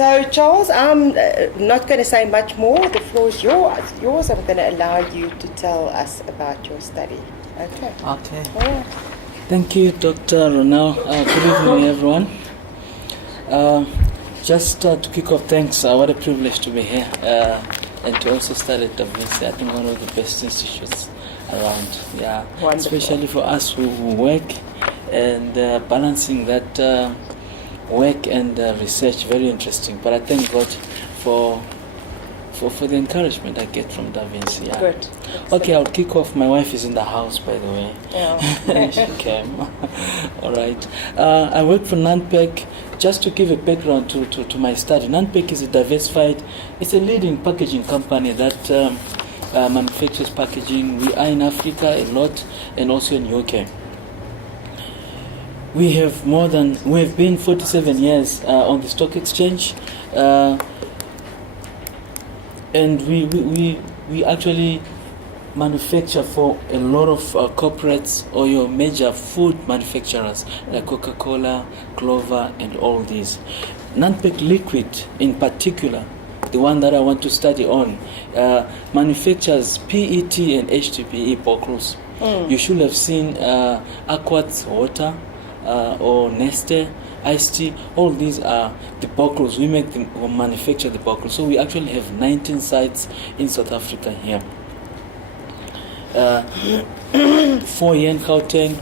So, Charles, I'm not going to say much more. The floor is yours. I'm going to allow you to tell us about your study. Okay. Okay. All right. Thank you, Dr. Ronel. Good evening, everyone. Just to kick off, thanks. What a privilege to be here and to also study at WC. I think one of the best institutes around. Yeah, Wonderful. especially for us who work and balancing that work and research. Very interesting. But I thank God for the encouragement I get from Da Vinci. Yeah. Good. Okay, I'll kick off. My wife is in the house, by the way. Yeah. She came. All right. I work for NANPEC. Just to give a background to my study, NANPEC is it's a leading packaging company that manufactures packaging. We are in Africa a lot and also in UK. We have been 47 years on the stock exchange. And we actually manufacture for a lot of corporates or your major food manufacturers like Coca-Cola, Clover, and all these. NANPEC Liquid in particular, the one that I want to study on, manufactures PET and HDPE bottles. You should have seen Aquats water or Neste, iced tea. All these are the bottles. We manufacture the bottles. So we actually have 19 sites in South Africa here. 4 here in Gauteng,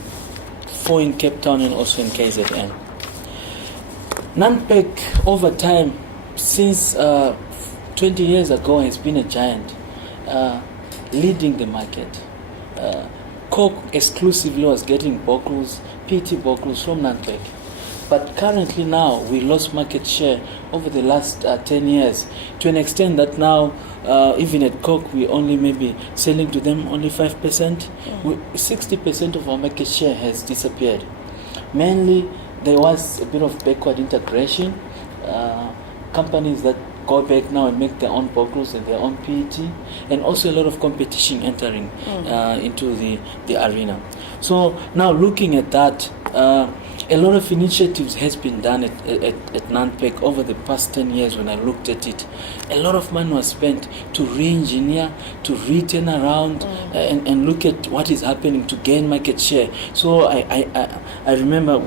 4 in Cape Town, and also in KZN. NANPEC over time, since 20 years ago, has been a giant, leading the market. Coke exclusively was getting bottles, PET bottles from NANPEC. But currently now, we lost market share over the last 10 years to an extent that now, even at Coke, we only maybe selling to them only 5%. 60% of our market share has disappeared. Mainly, there was a bit of backward integration. Companies that go back now and make their own bottles and their own PET, and also a lot of competition entering into the arena. So now looking at that, a lot of initiatives has been done at NANPEC over the past 10 years. When I looked at it, a lot of money was spent to re-engineer, to re-turn around and look at what is happening to gain market share. So I remember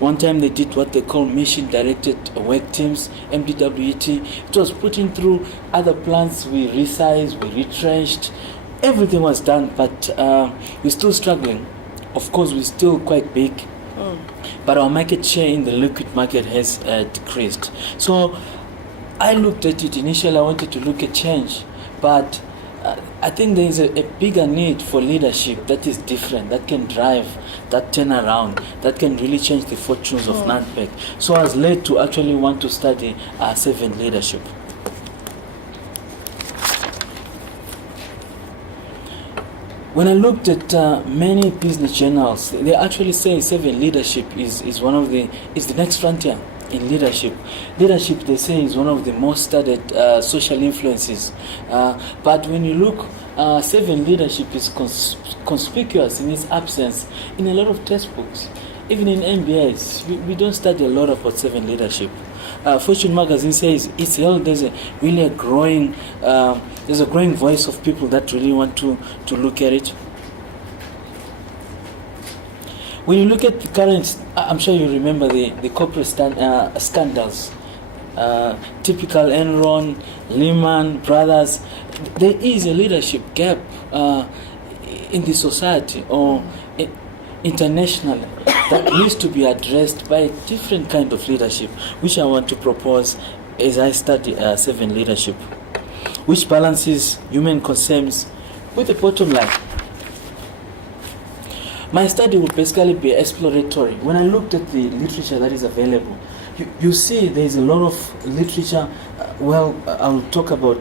one time they did what they call mission-directed work teams, MDWT. It was putting through other plants. We resized, we retrenched. Everything was done, but we're still struggling. Of course, we're still quite big. But our market share in the liquid market has decreased. So I looked at it initially. I wanted to look at change, but I think there is a bigger need for leadership that is different, that can drive that turnaround, that can really change the fortunes of NANPEC. So I was led to actually want to study servant leadership. When I looked at many business journals, they actually say servant leadership is the next frontier in leadership. Leadership, they say, is one of the most studied social influences. But when you look, servant leadership is conspicuous in its absence in a lot of textbooks. Even in MBAs, we don't study a lot about servant leadership. Fortune magazine says there's a growing voice of people that really want to look at it. When you look at the current, I'm sure you remember the corporate scandals, typical Enron, Lehman Brothers. There is a leadership gap in the society or internationally that needs to be addressed by a different kind of leadership, which I want to propose as I study servant leadership, which balances human concerns with the bottom line. My study will basically be exploratory. When I looked at the literature that is available, you see there is a lot of literature. I'll talk about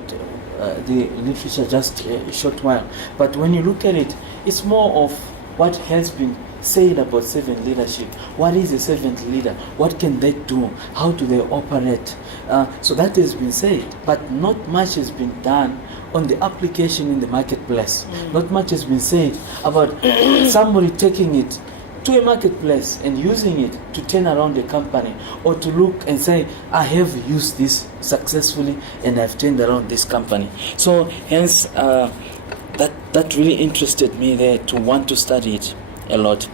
the literature just a short while. But when you look at it, it's more of what has been said about servant leadership. What is a servant leader? What can they do? How do they operate? So that has been said, but not much has been done on the application in the marketplace. Not much has been said about somebody taking it to a marketplace and using it to turn around a company, or to look and say, I have used this successfully and I've turned around this company. So hence that really interested me there to want to study it a lot.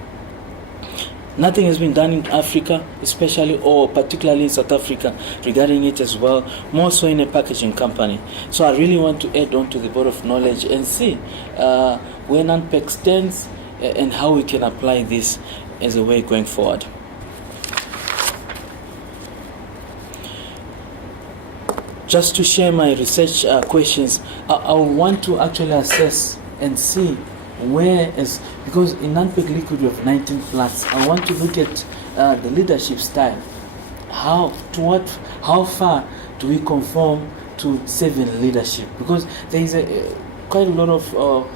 Nothing has been done in Africa, especially or particularly in South Africa, regarding it as well, more so in a packaging company. So I really want to add on to the board of knowledge and see where NANPEC stands and how we can apply this as a way going forward. Just to share my research questions, I want to actually assess and see where is, because in NANPEC Liquid we have 19 plants. I want to look at the leadership style. How far do we conform to servant leadership? Because there is quite a lot of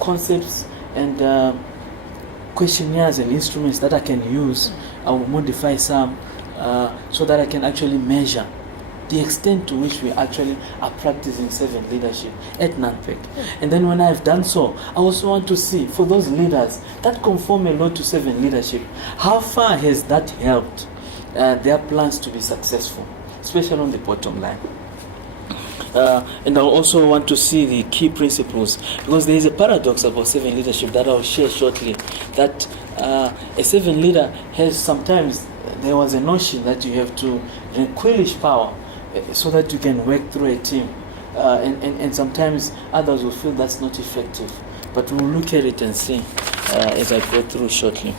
concepts and questionnaires and instruments that I can use. I will modify some so that I can actually measure the extent to which we actually are practicing servant leadership at NANPEC. And then when I have done so, I also want to see, for those leaders that conform a lot to servant leadership, how far has that helped their plans to be successful, especially on the bottom line. And I also want to see the key principles, because there is a paradox about servant leadership that I'll share shortly, that a servant leader has sometimes, there was a notion that you have to relinquish power so that you can work through a team. And sometimes others will feel that's not effective. But we'll look at it and see as I go through shortly.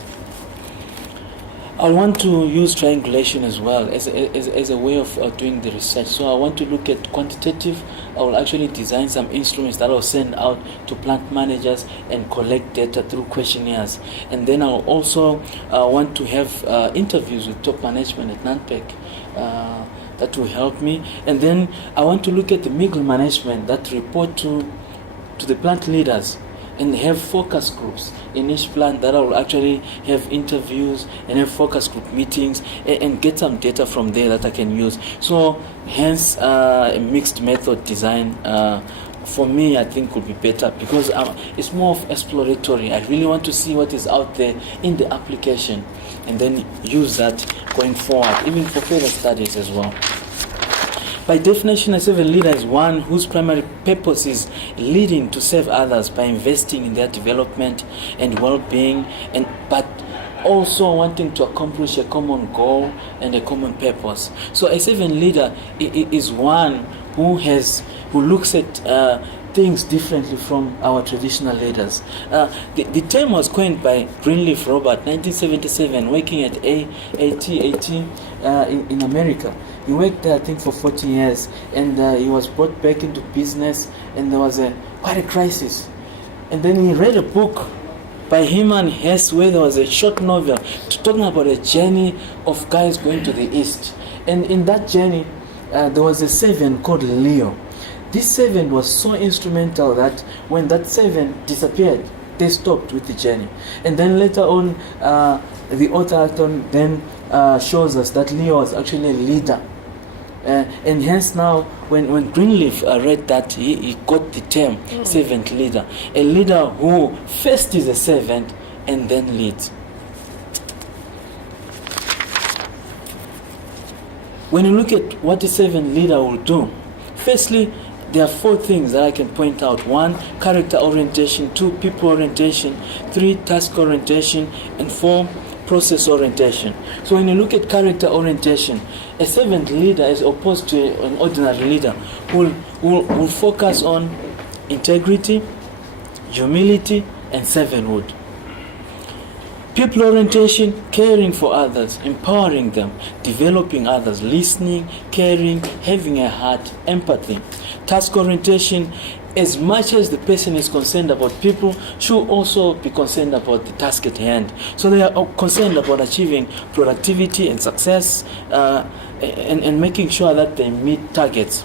I want to use triangulation as well as a way of doing the research. So I want to look at quantitative. I will actually design some instruments that I'll send out to plant managers and collect data through questionnaires. And then I'll also want to have interviews with top management at NANPEC. That will help me. And then I want to look at the middle management that report to the plant leaders, and have focus groups in each plant that I will actually have interviews and have focus group meetings and get some data from there that I can use. So hence a mixed method design for me I think would be better, because it's more of exploratory. I really want to see what is out there in the application and then use that going forward, even for further studies as well. By definition, a servant leader is one whose primary purpose is leading to serve others by investing in their development and well-being, but also wanting to accomplish a common goal and a common purpose. So a servant leader is one who looks at things differently from our traditional leaders. The term was coined by Greenleaf Robert, 1977, working at AT&T in America. He worked there, I think, for 40 years, and he was brought back into business, and there was quite a crisis. And then he read a book by Heman Hesse, where there was a short novel talking about a journey of guys going to the east. And in that journey, there was a servant called Leo. This servant was so instrumental that when that servant disappeared, they stopped with the journey. And then later on, the author then shows us that Leo was actually a leader. And hence now, when Greenleaf read that, he got the term servant leader. A leader who first is a servant and then leads. When you look at what a servant leader will do, firstly, there are 4 things that I can point out. 1, character orientation. 2, people orientation. 3, task orientation. And 4, process orientation. So when you look at character orientation, a servant leader, as opposed to an ordinary leader, will focus on integrity, humility, and servanthood. People orientation, caring for others, empowering them, developing others, listening, caring, having a heart, empathy. Task orientation, as much as the person is concerned about people, should also be concerned about the task at hand. So they are concerned about achieving productivity and success and making sure that they meet targets.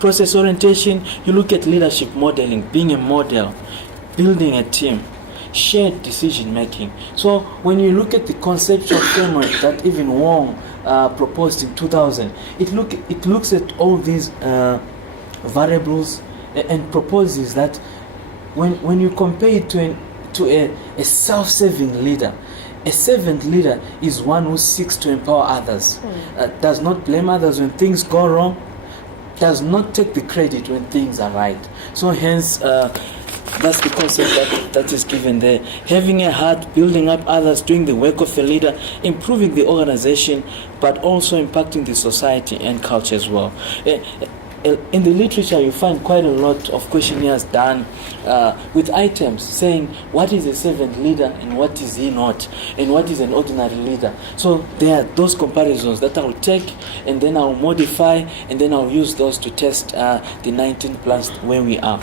Process orientation, you look at leadership modeling, being a model, building a team, shared decision making. So when you look at the conceptual framework that even Wong proposed in 2000, it looks at all these variables and proposes that when you compare it to to a self-serving leader. A servant leader is one who seeks to empower others, does not blame others when things go wrong, does not take the credit when things are right. So hence, that's the concept that is given there. Having a heart, building up others, doing the work of a leader, improving the organization, but also impacting the society and culture as well. In the literature, you find quite a lot of questionnaires done with items saying what is a servant leader and what is he not, and what is an ordinary leader. So there are those comparisons that I will take, and then I will modify, and then I will use those to test the 19 plus where we are.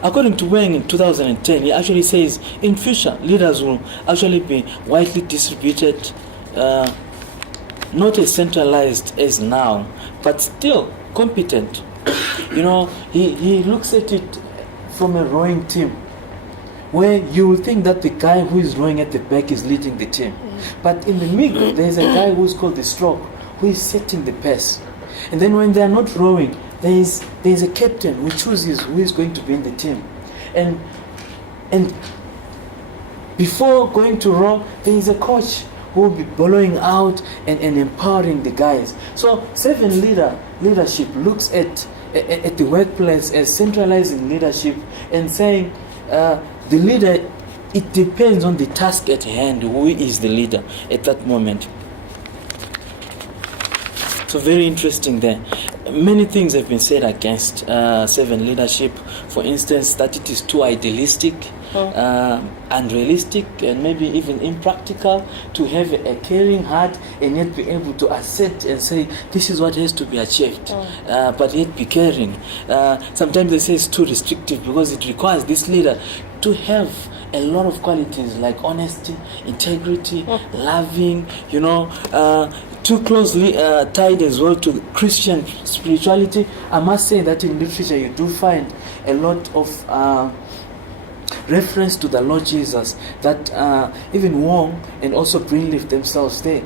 According to Wang in 2010, he actually says in future leaders will actually be widely distributed, not as centralized as now, but still competent. He looks at it from a rowing team, where you will think that the guy who is rowing at the back is leading the team. But in the middle, there's a guy who's called the stroke, who is setting the pace. And then when they are not rowing, there's a captain who chooses who is going to be in the team. And before going to row, there is a coach who will be blowing out and empowering the guys. So servant leadership looks at the workplace as centralizing leadership and saying the leader, it depends on the task at hand, who is the leader at that moment. So very interesting there. Many things have been said against servant leadership. For instance, that it is too idealistic, unrealistic, and maybe even impractical to have a caring heart and yet be able to assert and say this is what has to be achieved, but yet be caring. Sometimes they say it's too restrictive because it requires this leader to have a lot of qualities like honesty, integrity, loving, too closely tied as well to Christian spirituality. I must say that in literature you do find a lot of reference to the Lord Jesus, that even Wong and also Greenleaf themselves, they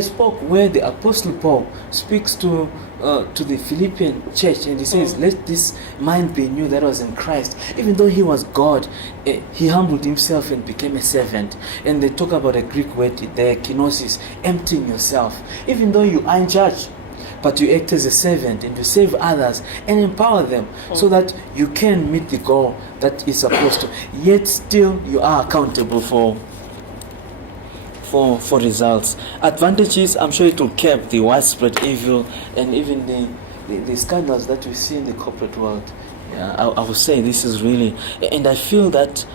spoke where the Apostle Paul speaks to the Philippian church, and he says, let this mind be in you that was in Christ. Even though he was God, he humbled himself and became a servant. And they talk about a Greek word there, kenosis, emptying yourself. Even though you are in charge, but you act as a servant and you save others and empower them so that you can meet the goal that is supposed to. Yet still you are accountable for results. Advantages, I'm sure it will curb the widespread evil and even the scandals that we see in the corporate world. I would say this is really, and I feel that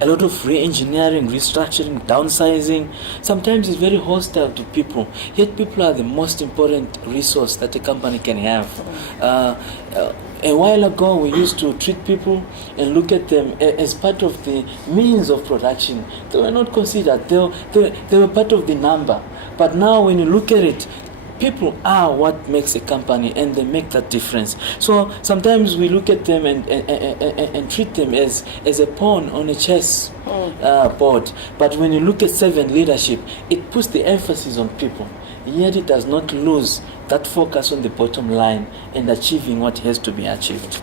a lot of re-engineering, restructuring, downsizing sometimes is very hostile to people. Yet people are the most important resource that a company can have. A while ago, we used to treat people and look at them as part of the means of production. They were not considered. They were part of the number. But now when you look at it, people are what makes a company, and they make that difference. So sometimes we look at them and treat them as a pawn on a chess board. But when you look at servant leadership, it puts the emphasis on people. Yet it does not lose that focus on the bottom line and achieving what has to be achieved.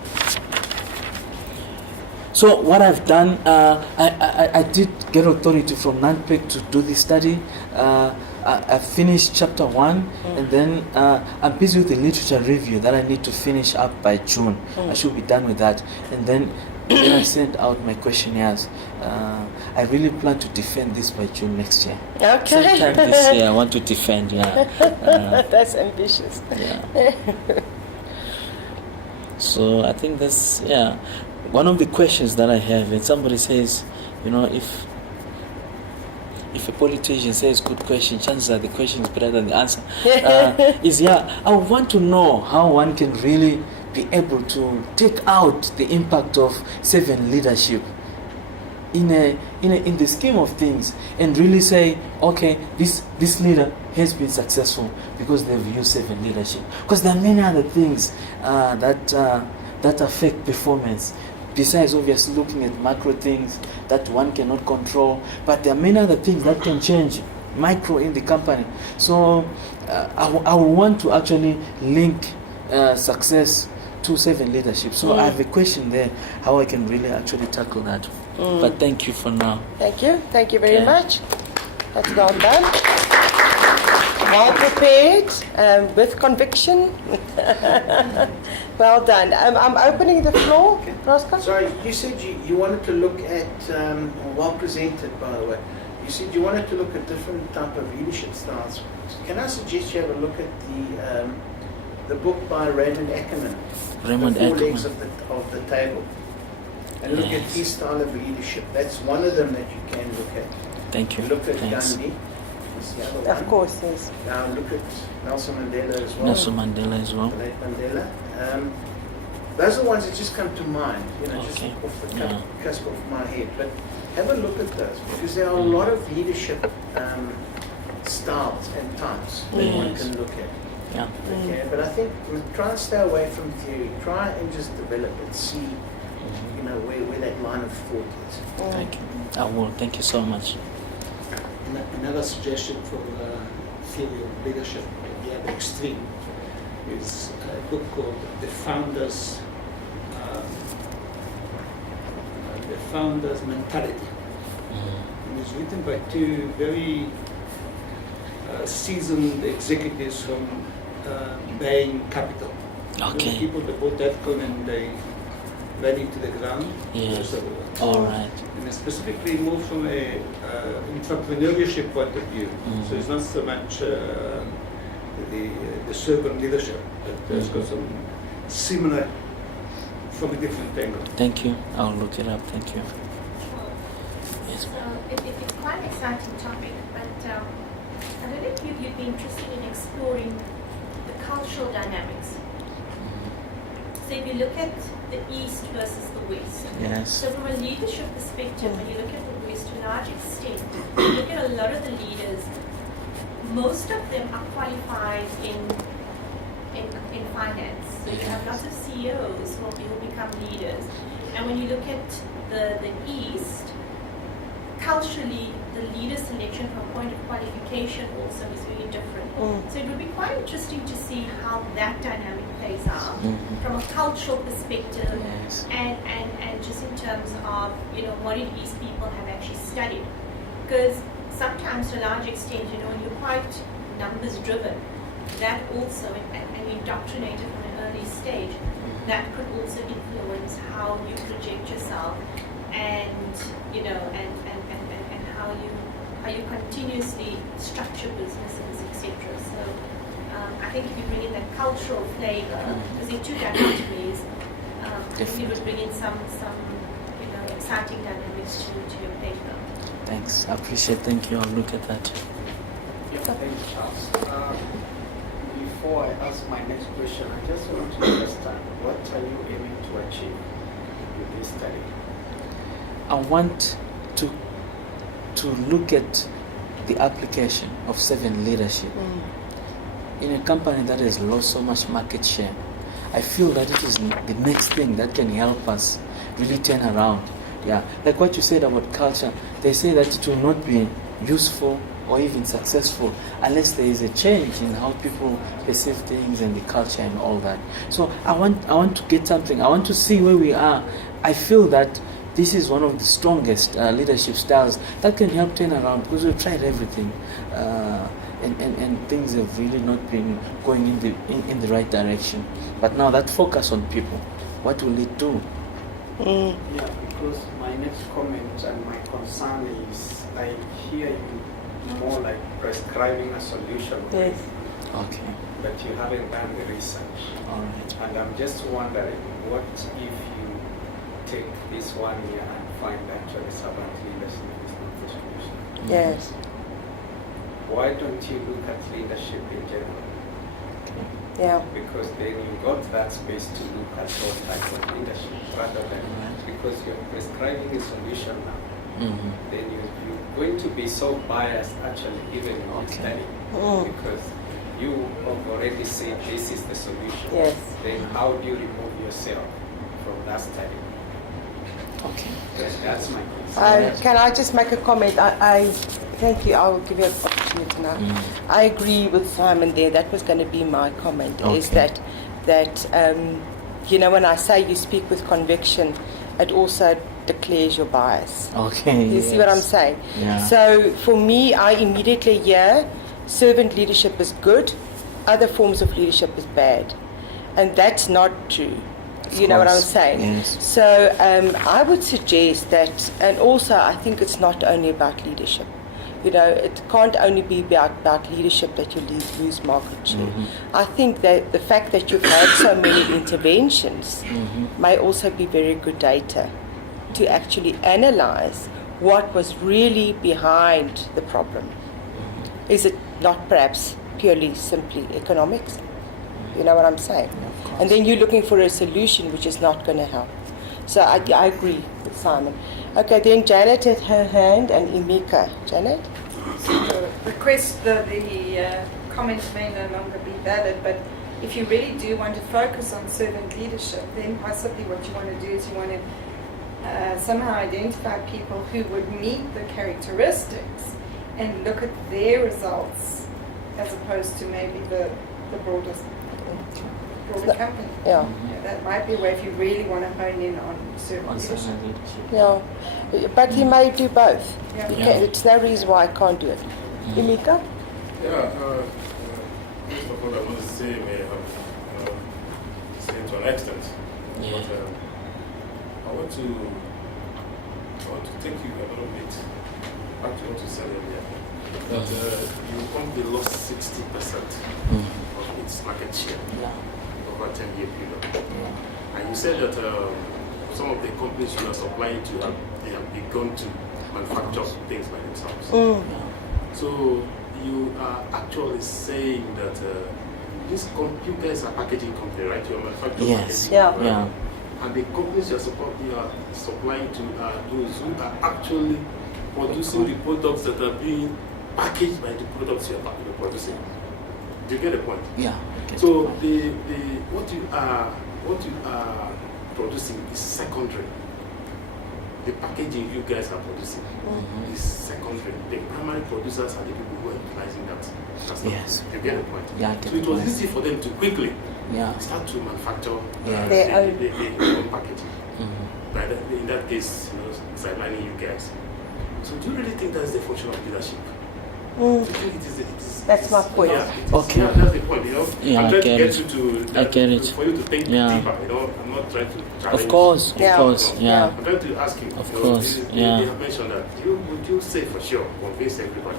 So what I've done, I did get authority from NANPEC to do this study. I finished chapter 1, and then I'm busy with the literature review that I need to finish up by June. I should be done with that. And then I sent out my questionnaires. I really plan to defend this by June next year. Okay. Sometime this year I want to defend, That's ambitious. Yeah. So I think that's, one of the questions that I have, and somebody says, if a politician says good question, chances are the question is better than the answer. I want to know how one can really be able to take out the impact of servant leadership in the scheme of things, and really say, okay, this leader has been successful because they've used servant leadership. Because there are many other things that affect performance. Besides obviously looking at macro things that one cannot control, but there are many other things that can change micro in the company. So I will want to actually link success to servant leadership. So I have a question there, how I can really actually tackle that. But thank you for now. Thank you. Thank you very Okay. much. That's well done. Well prepared, with conviction. Well done. I'm opening the floor. Roscoe? Sorry, you said you wanted to look at, well presented by the way, you said you wanted to look at different type of leadership styles. Can I suggest you have a look at the book by Raymond Ackerman, Raymond The Four Ackerman. Legs of the Table, and look at his style of leadership. That's one of them that you can look at. Thank you. Look at Thanks. Gandhi. That's the other Of one. course, yes. Now look at Nelson Mandela as well. Nelson Mandela as well. The late Mandela. Those are the ones that just come to mind, just Okay. off the Yeah. cusp of my head. But have a look at those, because there are a lot of leadership styles and types that one Yes. can look at. Yeah. Okay, but I think try and stay away from theory. Try and just develop it. See, where that line of thought is. Thank you. I will. Thank you so much. Another suggestion for theory of leadership at the other extreme is a book called The Founder's Mentality. And it's written by two very seasoned executives from Bain Capital. Okay. The people that bought that coin and they ran into the ground. Yes. So, All right. and specifically more from a entrepreneurship point of view. So it's not so much the servant leadership, but it's got some similar from a different angle. Thank you. I'll look it up. Thank you. Yes. So it's quite an exciting topic, but I don't know if you'd be interested in exploring the cultural dynamics. So if you look at the East versus the West. Yes. So from a leadership perspective, when you look at the West, to a large extent, you look at a lot of the leaders, most of them are qualified in finance. So you have lots of CEOs who will become leaders. And when you look at the East, culturally, the leader selection from a point of qualification also is very different. So it would be quite interesting to see how that dynamic plays out from a cultural perspective, Yes. and just in terms of what it is people have actually studied. Because sometimes to a large extent, when you're quite numbers driven, that also, and indoctrinated from an early stage, that could also influence how you project yourself and how you continuously structure businesses, etc. So I think if you bring in that cultural flavor, because there are two dichotomies, I think it would bring in some exciting dynamics to your paper. Thanks. I appreciate. Thank you. I'll look at that. Thank you, Charles. Before I ask my next question, I just want to understand what are you aiming to achieve with this study? I want to look at the application of servant leadership in a company that has lost so much market share. I feel that it is the next thing that can help us really turn around. Yeah, like what you said about culture, they say that it will not be useful or even successful unless there is a change in how people perceive things and the culture and all that. So I want to get something. I want to see where we are. I feel that this is one of the strongest leadership styles that can help turn around, because we've tried everything and things have really not been going in the right direction. But now that focus on people, what will it do? Yeah, because my next comment and my concern is I hear you more like prescribing a solution. Yes. Okay. But you haven't done the research. All right. And I'm just wondering, what if you take this 1 year and find actually servant leadership is not the solution? Yes. Why don't you look at leadership in general? Yeah. Because then you got that space to look at all types of leadership rather than because you're prescribing a solution now. Then you're going to be so biased actually even in your study because you have already said this is the solution. Yes. Then how do you remove yourself from that study? Okay. That's my concern. Can I just make a comment? I thank you. I will give you an opportunity now. I agree with Simon there. That was going to be my comment. Is Okay. that when I say you speak with conviction, it also declares your bias. Okay. You see what I'm saying? Yeah. So for me, I immediately hear servant leadership is good, other forms of leadership is bad. And that's not true. You know what I'm saying? Yes. So I would suggest that, and also I think it's not only about leadership. It can't only be about leadership that you lose market share. Mm-hmm. I think that the fact that you've had so many interventions may also be very good data to actually analyze what was really behind the problem. Is it not perhaps purely simply economics? You know what I'm saying? And then you're looking for a solution which is not going to help. So I agree with Simon. Okay, then Janet had her hand and Emeka. Janet? The comments may no longer be valid, but if you really do want to focus on servant leadership, then possibly what you want to do is you want to somehow identify people who would meet the characteristics and look at their results as opposed to maybe the broader company. Yeah. That might be a way if you really want to hone in on servant leadership. Yeah. But he may do both. Yeah. It's no reason why I can't do it. Emeka? Yeah, first of all, I want to say may have say to an extent, Yeah. but I want to take you a little bit back to what you said earlier. That your company lost 60% of its market share over a 10-year period. And you said that some of the companies you are supplying to they have begun to manufacture things by themselves. So you are actually saying that you guys are packaging company, right? You are manufacturing Yes. packaging. Yeah. And the companies you are supplying to are those who are actually producing the products that are being packaged by the products you are producing. Do you get the point? Yeah. So what you are producing is secondary. The packaging you guys are producing is secondary. The primary producers are the people who are utilizing that. Yes. You get the point? Yeah, So it was easy for them to quickly start to manufacture Their own packaging. But in that case, sidelining you guys. So do you really think that's the function of leadership? Do you think it is That's my point. Okay. Yeah, that's the point, Yeah, I'm I trying get to get it. you to I get it. for you to think Yeah. deeper, I'm not trying to challenge. Of course, Yeah. yeah. I'm trying to ask you. Of course, They yeah. have mentioned that. Would you say for sure, convince everybody,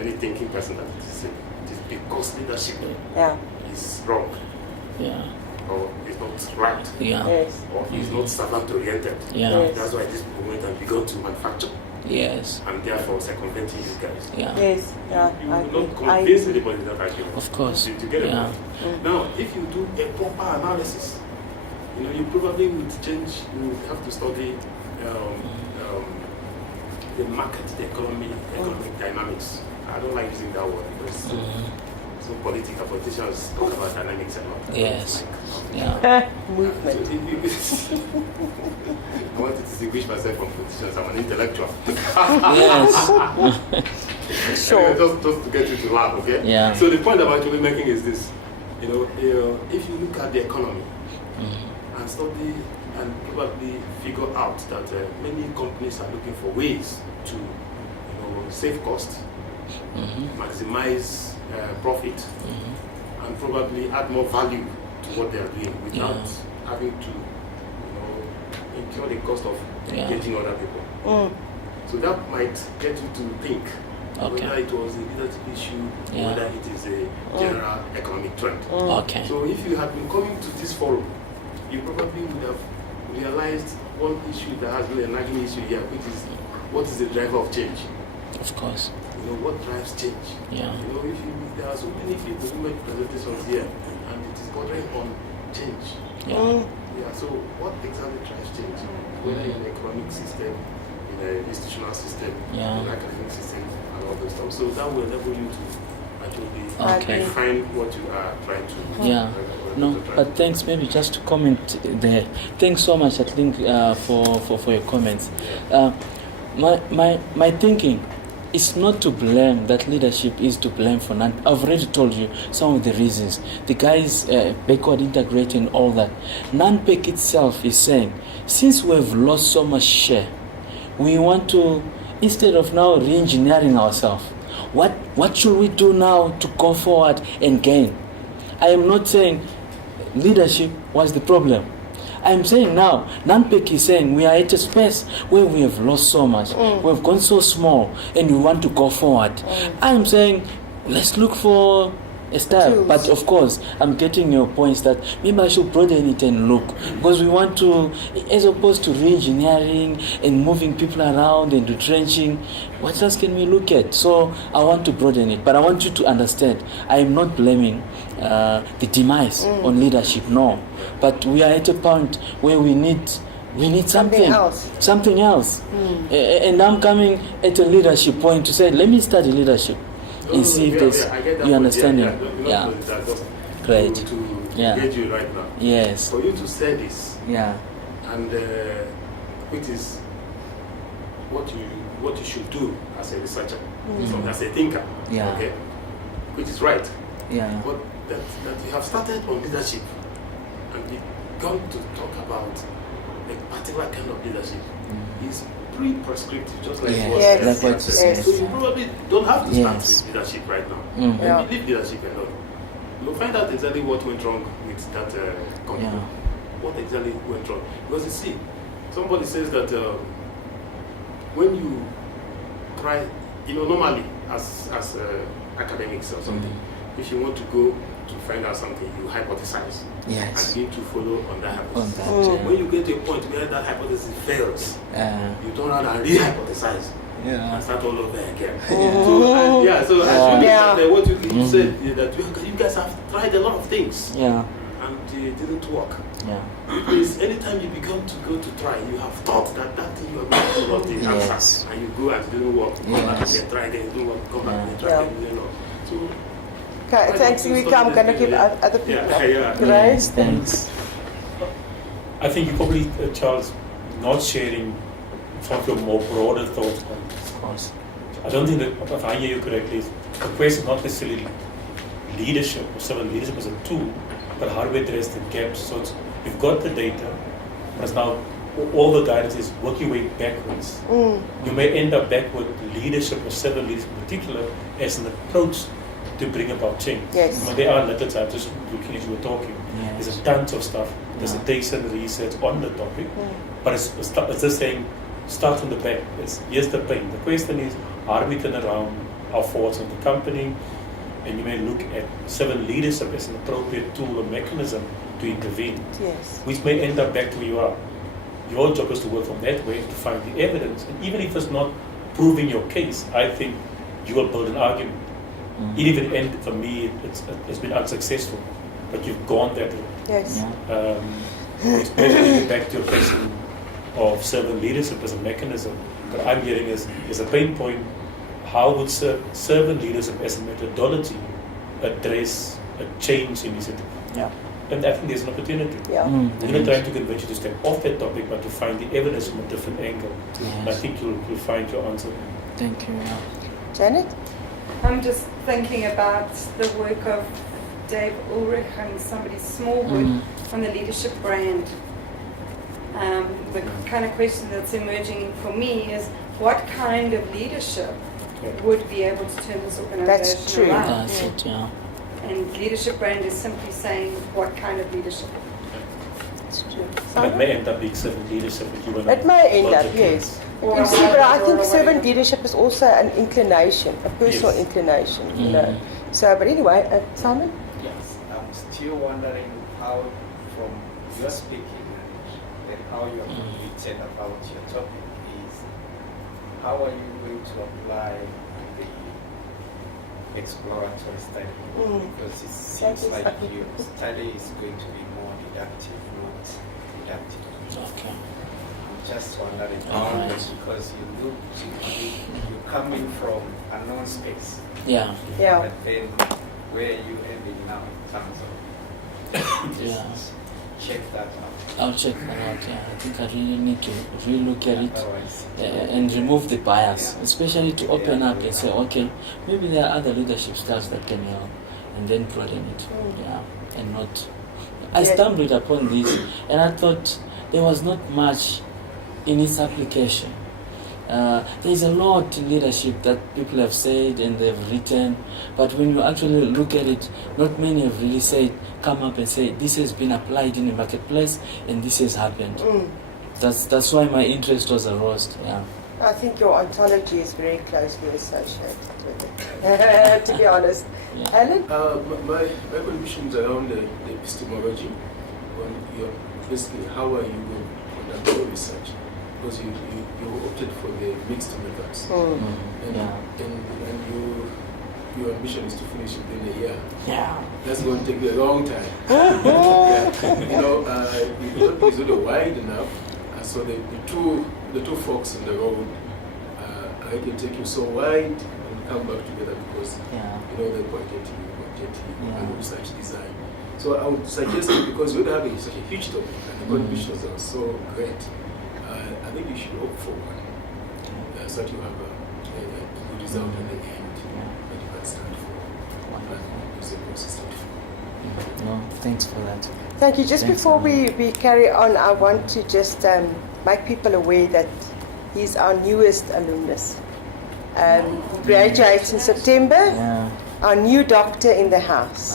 any thinking person that it is because leadership Yeah. is wrong Yeah. or is not right Yeah. Yes. or is not servant oriented? Yeah. Yes. That's why this movement has begun to manufacture Yes. and therefore circumventing you guys. Yeah. Yes. Yeah. You I will agree. not convince anybody that argument. Of course. You get it? Yeah. Now, if you do a proper analysis, you probably would change. You would have to study the market, the economic dynamics. I don't like using that word because so politicians talk about dynamics a lot. Yes. Like, Yeah. Movement. so I want to distinguish myself from politicians. I'm an intellectual. Yes. Sure. Anyway, just to get you to laugh, okay? Yeah. So the point I'm actually making is this. If you look at the economy and study and probably figure out that many companies are looking for ways to save costs, maximize profit, and probably add more value to what they are doing without having to incur the cost of engaging other people. So that might get you to think whether it was a leadership issue or whether it is a general economic trend. Okay. So if you had been coming to this forum, you probably would have realized one issue that has been a nagging issue here, which is what is the driver of change? Of course. What drives change? Yeah. There are so many people who make presentations here, and it is bordering on change. Yeah. So what exactly drives change? Whether in the economic system, in the institutional system, in the academic system, and all those stuff. So that will enable you to actually define what you are trying to do. Yeah. No, but thanks. Maybe just to comment there. Thanks so much. I think for your comments. My thinking it's not to blame. That leadership is to blame for none. I've already told you some of the reasons. The guys backward integrating all that. NANPEC itself is saying, since we've lost so much share, we want to, instead of now re-engineering ourselves, what should we do now to go forward and gain? I am not saying leadership was the problem. I'm saying now, NANPEC is saying we are at a space where we have lost so much. We've gone so small and we want to go forward. I'm saying let's look for a style. Tools. But of course, I'm getting your points that maybe I should broaden it and look. Because we want to, as opposed to re-engineering and moving people around and retrenching, what else can we look at? So I want to broaden it. But I want you to understand, I am not blaming the demise on leadership, no. But we are at a point where we need something else. Something else. And I'm coming at a leadership point to say, let me study leadership and see if there's you understand it. Yeah. Great. To Yeah. engage you right now. Yes. For you to say this, Yeah. and which is what you should do as a researcher, so as a thinker, Yeah. okay, which is right. Yeah. But that you have started on leadership and you've gone to talk about a particular kind of leadership is pre-prescriptive, just like Yes. what Yes. Like what you said. said. So you probably don't have to start Yes. with leadership right now. Mm. Yeah. Maybe leave leadership alone. You'll find out exactly what went wrong with that company. Yeah. What exactly went wrong? Because you see, somebody says that when you try, normally as academics or something, if you want to go to find out something, you hypothesize Yes. and begin to follow on that On hypothesis. that. So Yeah. when you get to a point where that hypothesis fails, Yeah. you turn around and re-hypothesize Yeah. and start all over again. Yeah. So I Yeah. think what you said that you guys have tried a lot of things Yeah. and it didn't work. Yeah. Because anytime you begin to go to try, you have thought that thing you are going to do was the Yes. answer, and you go and it didn't work. Come back Yes. again, try again, it didn't work. Come back again, try Yeah. again. So Okay, thanks, Rika. I'm going to give other people. Yeah. Grace, Thanks. I think you probably, Charles, not sharing some of your more broader thoughts on this. Of course. I don't think that, if I hear you correctly, the question is not necessarily leadership or servant leadership as a tool, but how do we address the gaps? So we've got the data, but it's now all the guidance is working your way backwards. You may end up back with leadership or servant leadership in particular as an approach to bring about change. Yes. But there are literature, I'm just looking as you were talking. Yes. There's a tons of stuff, Yeah. dissertation, research on the topic, but it's just saying, start from the back. Here's the pain. The question is, how do we turn around our thoughts of the company? And you may look at servant leadership as an appropriate tool or mechanism to intervene, Yes. which may end up back to where you are. Your job is to work from that way to find the evidence. And even if it's not proving your case, I think you will build an argument. Even if it end, for me, it's been unsuccessful, but you've gone that route. Yes. Yeah. Which brings me back to your question of servant leadership as a mechanism. What I'm hearing is a pain point. How would servant leadership as a methodology address a change initiative? Yeah. And I think there's an opportunity. Yeah. I'm not trying to convince you to step off that topic, but to find the evidence from a different angle. And I Yes. think you'll find your answer. Thank you. Yeah. Janet? I'm just thinking about the work of Dave Ulrich and somebody Smallwood on the leadership brand. The kind of question that's emerging for me is what kind of leadership would be able to turn this organization That's true. around? That's it. Yeah. And leadership brand is simply saying what kind of leadership. It's true. And it may end up being servant leadership if you want to It may end build up, your yes. case. You see, but I think servant leadership is also an inclination, a personal Yes. inclination, you know. So, but anyway, Simon? Yes, I'm still wondering how, from your speaking and how you have written about your topic, is how are you going to apply the exploratory study? Because it seems is like a- your study is going to be more deductive, not deductive. Okay. I'm just wondering All right. because you're coming from a known space. Yeah. Yeah. But then where are you ending now in terms of Yeah. check that out. I'll check that out. Yeah, I think I really need to relook at it Otherwise, and remove the bias, Yeah. especially to open Yeah. up and say, okay, maybe there are other leadership styles that can help, and then broaden it. Yeah, and not. I Yes. stumbled upon this, and I thought there was not much in its application. There's a lot in leadership that people have said and they've written, but when you actually look at it, not many have really come up and say this has been applied in the marketplace and this has happened. That's why my interest was aroused. Yeah. I think your ontology is very closely associated with it, to be honest. Yeah. Alan? My contributions around the epistemology, on your, basically how are you going to conduct your research? Because you opted for the mixed methods. And, Yeah. and your ambition is to finish within a year. Yeah. That's going to take you a long time. Yeah. You know, the topic is really wide enough, so the two forks in the road, I can take you so wide and come back together because Yeah. you know the quantitative, Yeah. and research design. So I would suggest you, because you're having such a huge topic and the contributions are so great, I think you should opt for one, so that you have a good result at the end that you can stand for and use a consistent for. No, thanks for that. Thank you. Just Thanks, before Alan. we carry on, I want to just make people aware that he's our newest alumnus. He graduates in September, Yeah. our new doctor in the house.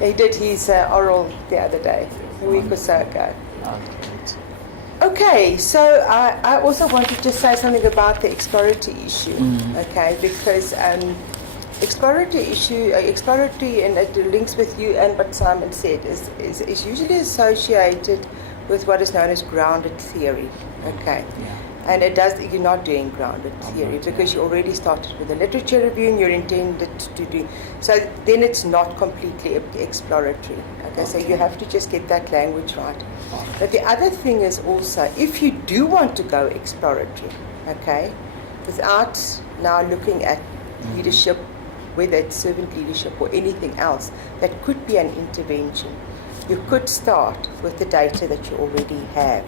He did his oral the other day, a week or so ago. Okay, so I also want to just say something about the exploratory issue, okay, because exploratory, and it links with you and what Simon said, is usually associated with what is known as grounded theory, okay. Yeah. And you're not doing grounded theory because you already started with a literature review and you're intended to do. So then it's not completely exploratory. Okay, so you have to just get that language right. But the other thing is also, if you do want to go exploratory, okay, without now looking at leadership, whether it's servant leadership or anything else, that could be an intervention. You could start with the data that you already have,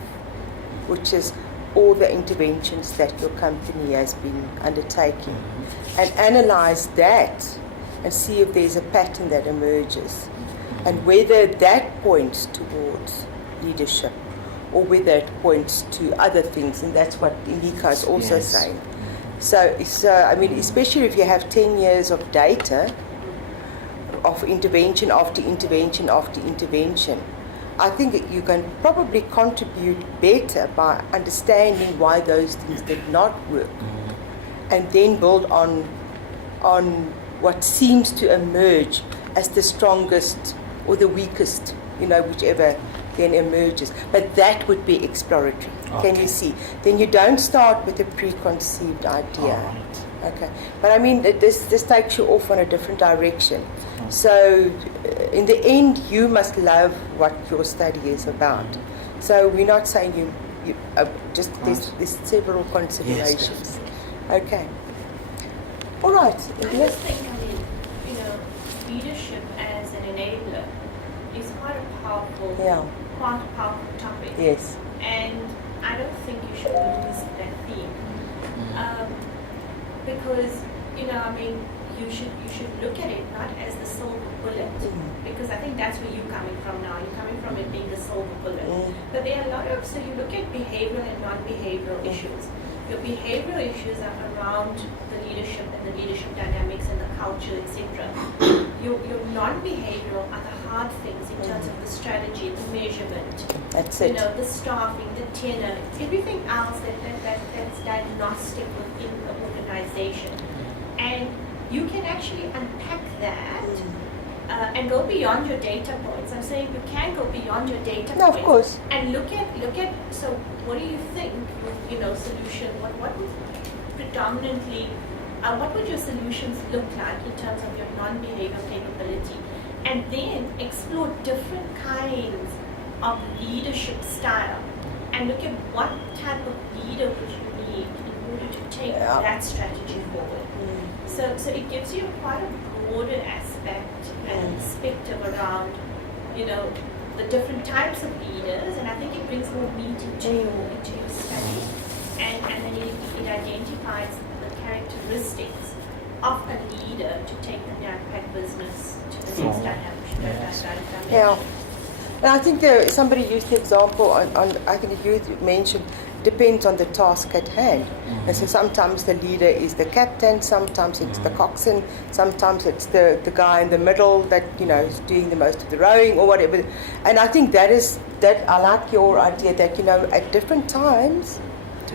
which is all the interventions that your company has been undertaking, and analyze that and see if there's a pattern that emerges and whether that points towards leadership or whether it points to other things, and that's what Elika is also saying. So I mean, especially if you have 10 years of data of intervention after intervention after intervention, I think you can probably contribute better by understanding why those things did not work, and then build on what seems to emerge as the strongest or the weakest, whichever then emerges. But that would be exploratory. Can you see? Then you don't start with a preconceived idea. Okay, but I mean, this takes you off on a different direction. So, in the end, you must love what your study is about. So we're not saying you there's several considerations. Okay. All right. I just think, leadership as an enabler is quite a powerful, topic. Yes. And I don't think you should lose that theme. Because, you should look at it not as the silver bullet, because I think that's where you're coming from now. You're coming from it being the silver bullet. But there are a lot of, so you look at behavioral and non-behavioral issues. Your behavioral issues are around the leadership and the leadership dynamics and the culture, etc. Your non-behavioral are the hard things in terms of the strategy, the measurement, That's it. the staffing, the tenure, everything else that's diagnostic within the organization. And you can actually unpack that and go beyond your data points. I'm saying you can go beyond your data points. No, of course. And look at. So, what do you think? Solution. What would predominantly? What would your solutions look like in terms of your non-behavioral capability? And then explore different kinds of leadership style, and look at what type of leader would you need in order to take that strategy forward. So it gives you quite a broader aspect aspect and perspective around, you know, the different types of leaders, and I think it brings more meat into your study, and then it identifies the characteristics of a leader to take the NAPAC business to the next dimension. Yeah. And I think somebody used the example on I think you mentioned, depends on the task at hand. And so sometimes the leader is the captain, sometimes it's the coxswain, sometimes it's the guy in the middle that, you know, is doing the most of the rowing or whatever. And I think that I like your idea that, you know, at different times,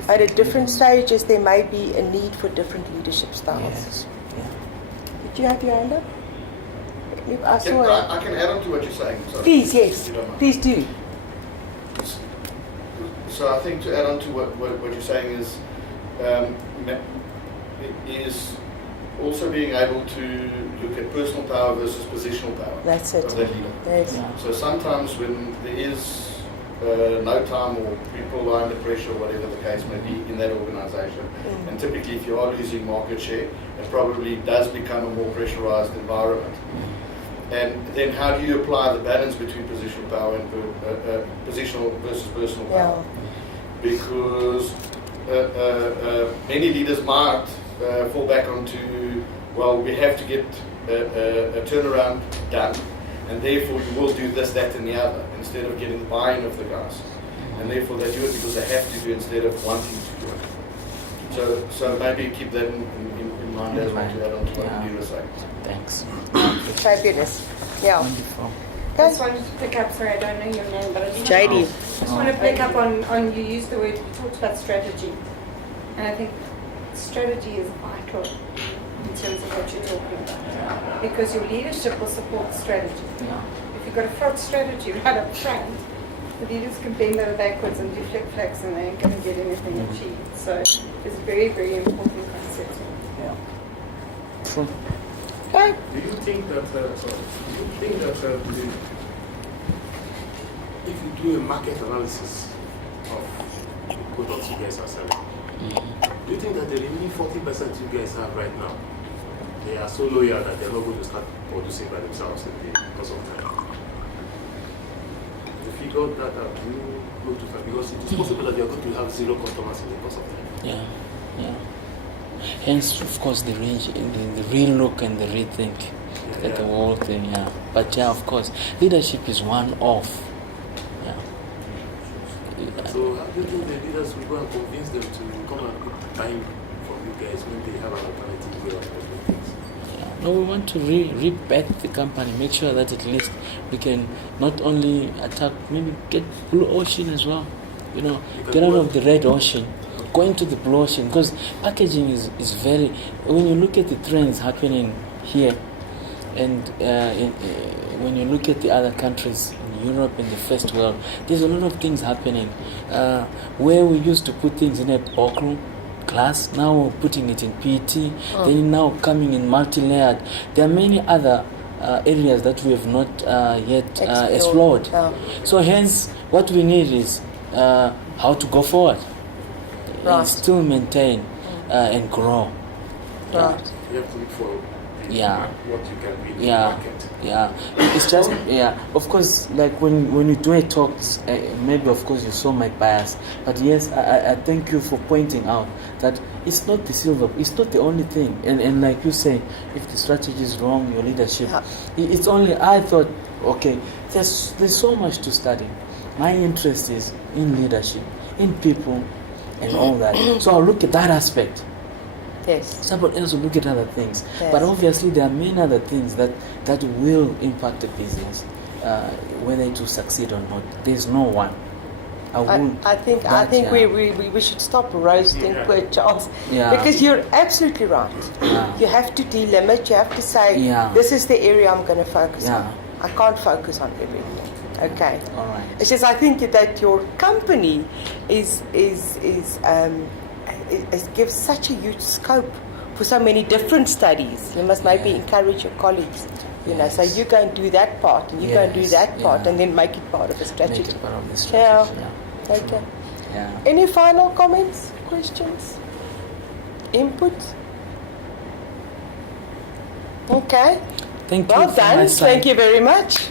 at different stages, there may be a need for different leadership styles. Yes. Yeah. Did you have your hand up? I saw it. I can add on to what you're saying. Sorry. Please, yes. If you don't mind. Please do. So I think to add on to what you're saying is also being able to look at personal power versus positional power. That's it. Of that leader. Yes. Yeah. So sometimes when there is no time or people are under pressure or whatever the case may be in that organization, and typically if you are losing market share, it probably does become a more pressurized environment. And then how do you apply the balance between positional power and positional versus personal power? Because many leaders might fall back onto, well, we have to get a turnaround done, and therefore you will do this, that, and the other, instead of getting the buy-in of the guys. And therefore they do it because they have to do it instead of wanting to do it. So maybe keep that in mind as well to add on to what you were saying. Thanks. Fabulous. Yeah. Wonderful. I just wanted to pick up, sorry, I don't know your name, but I just JD. want to pick up on you used the word, you talked about strategy. And I think strategy is vital in terms of what you're talking about. Because your leadership will support strategy. Yeah. If you've got a fraud strategy right up front, the leaders can bend over backwards and do flick-flacks and they ain't going to get anything achieved. So it's a very, very important concept. Yeah. True. Okay. Do you think that, if you do a market analysis of the products you guys are selling, do you think that the remaining 40% you guys have right now, they are so loyal that they're not going to start producing by themselves because of that? You figure that out, you go to that, because it is possible that you're going to have 0 customers in the course of that. Yeah. Yeah. Hence, of course, the range, the relook and the rethink, the whole thing, yeah. But yeah, of course, leadership is one of. Yeah. So how do you think the leaders will go and convince them to come and put time from you guys when they have an alternative way of doing things? Yeah. No, we want to re-back the company, make sure that at least we can not only attack, maybe get blue ocean as well. You know, get out of the red ocean. Going to the blue ocean, because packaging is very, when you look at the trends happening here and when you look at the other countries in Europe and the first world, there's a lot of things happening where we used to put things in a bulkroom glass, now we're putting it in PET, then now coming in multi-layered. There are many other areas that we have not yet explored. So hence what we need is how to go forward. And still maintain and grow. Right. You have to look for what you can be in the market. Yeah. It's just of course, like when you do a talk, maybe of course you saw my bias, but yes, I thank you for pointing out that it's not the silver, it's not the only thing. And like you say, if the strategy is wrong, your leadership, it's only, I thought, okay, there's so much to study. My interest is in leadership, in people, and all that. So I'll look at that aspect. Yes. Somebody else will look at other things. Yes. But obviously there are many other things that will impact the business, whether it will succeed or not. There's no one. I think we should stop roasting poor Charles. Yeah. Because you're absolutely right. Yeah. You have to delimit, you have to say, this is the area I'm going to focus on. I can't focus on everything. Okay. All right. It's just I think that your company is gives such a huge scope for so many different studies. You must maybe encourage your colleagues. You know, so you go and do that part, and you go and do that part, and then make it part of the strategy. Make it part of the strategy. Okay. Yeah. Any final comments, questions, input? Okay. Thank you. Well from my done. side. Thank you very much.